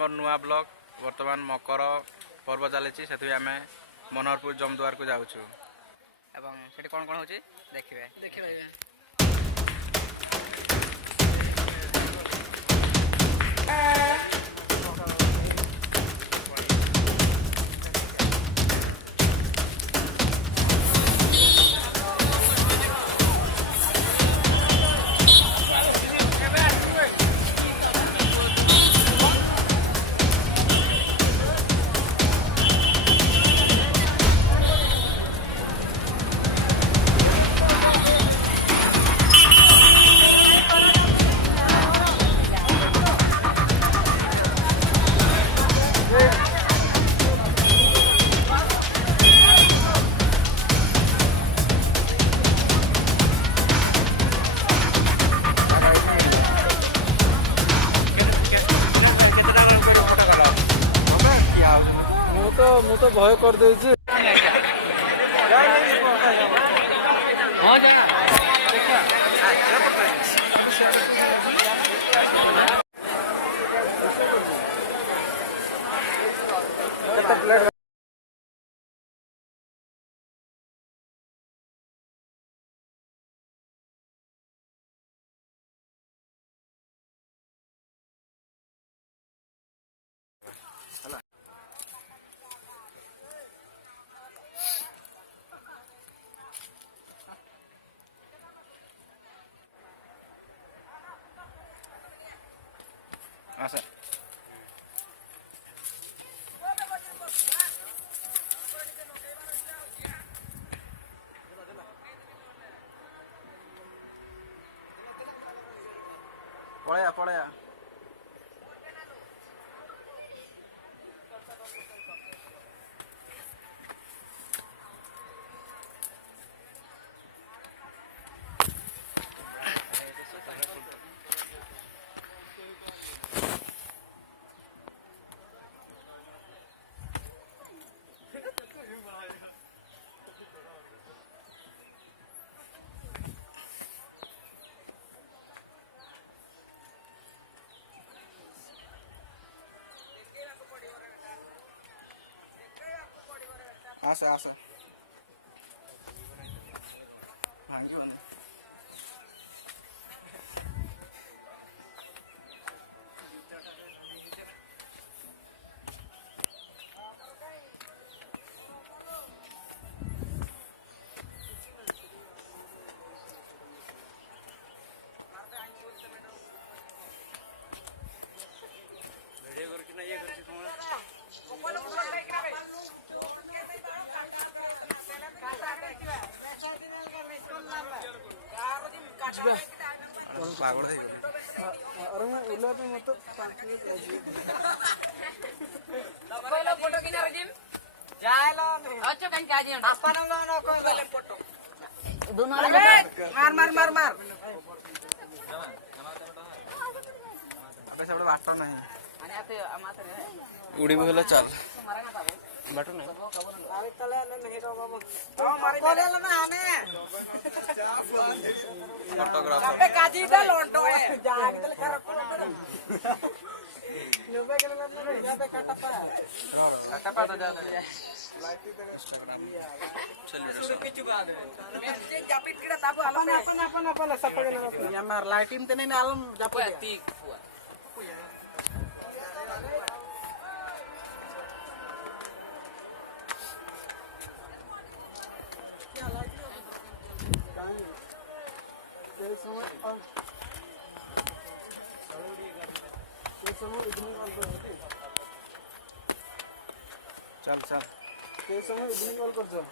आम नुआ ब्लॉक वर्तमान मकर पर्व चली से आम मनोहरपुर जमदुआर को जाऊँ से कौन कौन हो देखिए ମୁଁ ତ ଭୟ କରିଦେଇଛି। आसा पड़या पड़या आसे आसे भांगी पागल थे अरे मैं उल्ला पे मत पहला फोटो किना रजिम जायला अच्छा कहीं का जी अपन लोग न कोई पहले फोटो दोनों मार मार मार मार अबे सब बाटो नहीं आणि आता आमात रे उडी बोला चल मारा ना बाबू बाटो नहीं अरे तले नहीं रो बाबू तो मारी बोलेला ना आने फोटोग्राफर अबे काजी दा लोंटो है जाग तले कर नुबे के ना जाबे कटपा तो जा चल मैं जापिट किडा ताबो अपन सपगले या मार लाइटिंग तने ने आलम जापो ती चल चल समय इवनिंग कॉल कर चल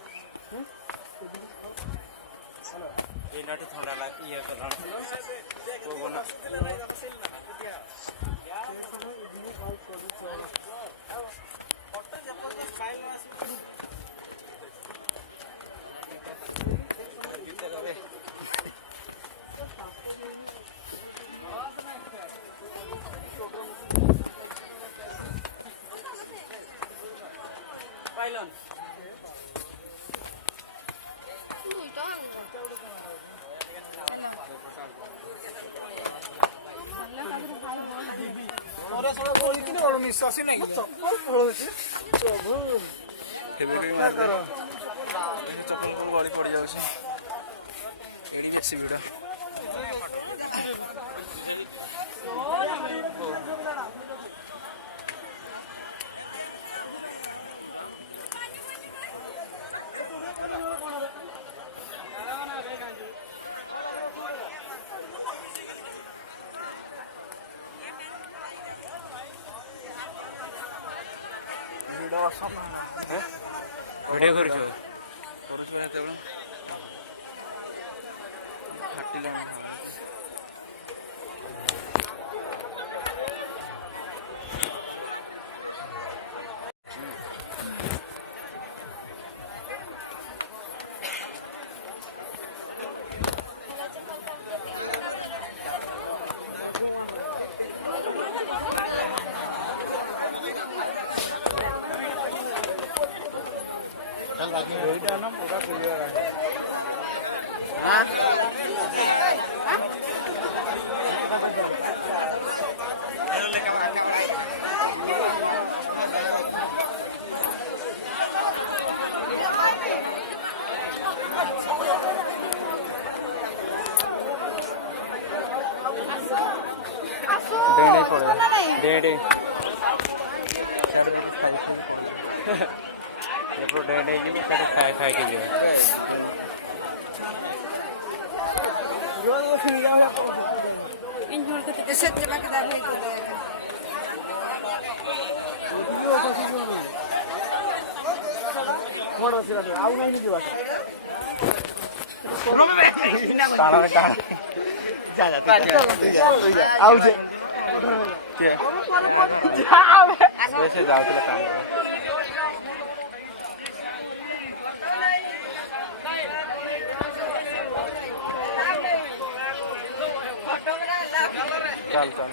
ये नाटू थोड़ा ला ये कर वो बना पाइलन चप्पल गड़ी पड़ जाऊँ ये बेसी भिड़ वीडियो कर ना पूरा क्लियर है डेढ़ खाए के जो इन जोड़ के कैसे चमकदार नहीं होता है कौन बस रहा आउ नहीं जो काला काला जा जा आउ जे के जाओ वैसे जाओ तो काम चल चल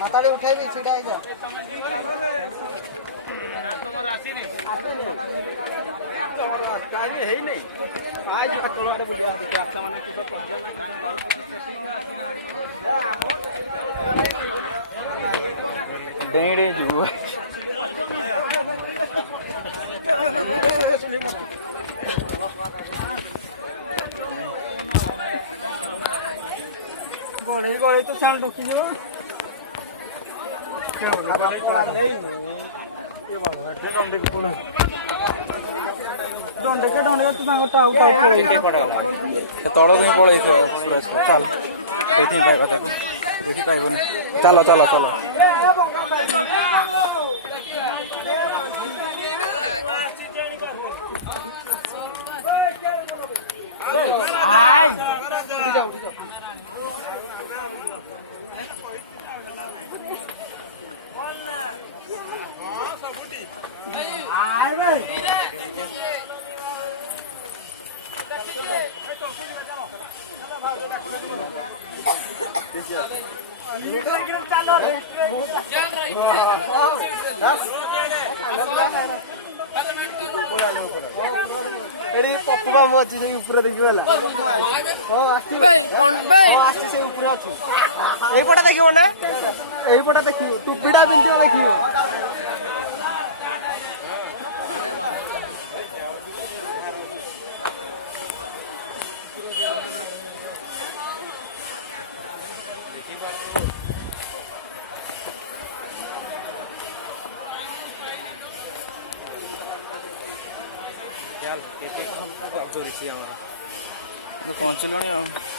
माताड़ी उठाई छिड़ा है नहीं आज चलो डेढ़ जुआ गड़े गड़े तो साउंड रखी जो डंडे के तू टाउ टाउ तल पड़े चल चलो चलो चलो पप्पू बाबू अच्छी से ऊपर देखी वाला से ऊपर अच्छी এইপটা দেখিব না এইপটা देखियो टुपीटा पिंधियो देखियो चल के धरिଛି ଆମର ପହଞ୍ଚିଲଣି ଆଉ